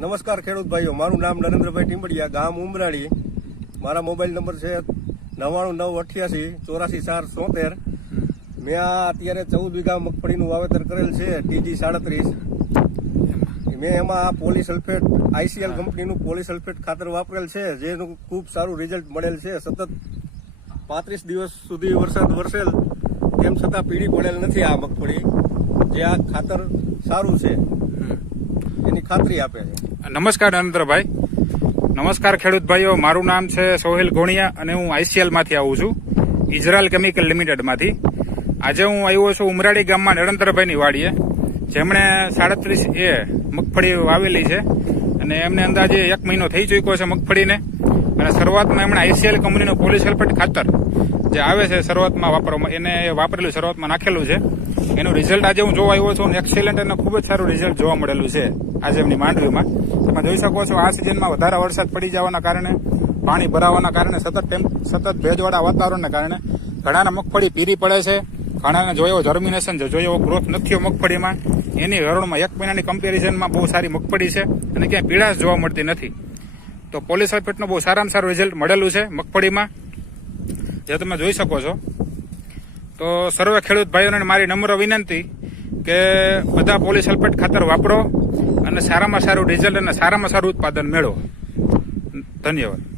નમસ્કાર ખેડૂત ભાઈઓ, મારું નામ નરેન્દ્રભાઈ ટીમ્બડિયા ગામ ઉમરાળી. મારા મોબાઈલ નંબર છે નવ્વાણું નવ અઠ્યાસી ચોરાસી ચાર સોતેર. મેં આ અત્યારે ચૌદ વીઘા મગફળીનું વાવેતર કરેલ છે ટીજી સાડત્રીસ. મેં એમાં આ પોલીસલ્ફેટ, આઈસીએલ કંપનીનું પોલીસલ્ફેટ ખાતર વાપરેલ છે, જેનું ખૂબ સારું રિઝલ્ટ મળેલ છે. સતત પાંત્રીસ દિવસ સુધી વરસાદ વરસેલ, તેમ છતાં પીળી પડેલ નથી આ મગફળી. જે આ ખાતર સારું છે. એની ખાતરી આપે નમસ્કાર નરેન્દ્રભાઈ નમસ્કાર ખેડૂત ભાઈઓ, મારું નામ છે સોહેલ ગોણિયા અને હું આઈસીએલમાંથી આવું છું ઇઝરાયલ કેમિકલ લિમિટેડમાંથી આજે હું આવ્યો છું ઉમરાડી ગામમાં નરેન્દ્રભાઈની વાડીએ. જેમણે સાડત્રીસ એ મગફળી વાવેલી છે અને એમને અંદાજે એક મહિનો થઈ ચૂક્યો છે મગફળીને. અને શરૂઆતમાં એમણે આઈસીએલ કંપનીનું પોલીસલ્ફેટ ખાતર જે આવે છે શરૂઆતમાં વાપરવામાં, એને વાપરેલું, શરૂઆતમાં નાખેલું છે. એનું રિઝલ્ટ આજે હું જોવા આવ્યો છું એક્સેલન્ટ અને ખૂબ જ સારું રિઝલ્ટ જોવા મળેલું છે આજે એમની માંડવીમાં. તમે જોઈ શકો છો, આ સિઝનમાં વધારે વરસાદ પડી જવાના કારણે, પાણી ભરાવાના કારણે, સતત ટેમ્પ સતત ભેજવાળા વાતાવરણને કારણે ઘણાના મગફળી પીરી પડે છે. ઘણાને જો એવો જર્મિનેશન જો એવો ગ્રોથ નથી મગફળીમાં. એની હરોળમાં એક મહિનાની કમ્પેરિઝનમાં બહુ સારી મગફળી છે અને ક્યાંય પીળાશ જોવા મળતી નથી. તો પોલીસ સલ્ફેટનું બહુ સારામાં સારું રિઝલ્ટ મળેલું છે મગફળીમાં. જે તમે જોઈ શકો છો. તો સર્વે ખેડૂત ભાઈઓને મારી નમ્ર વિનંતી કે બધા પોલીસ સલ્ફેટ ખાતર વાપરો અને સારામાં સારું રિઝલ્ટ અને સારામાં સારું ઉત્પાદન મેળવો. ધન્યવાદ.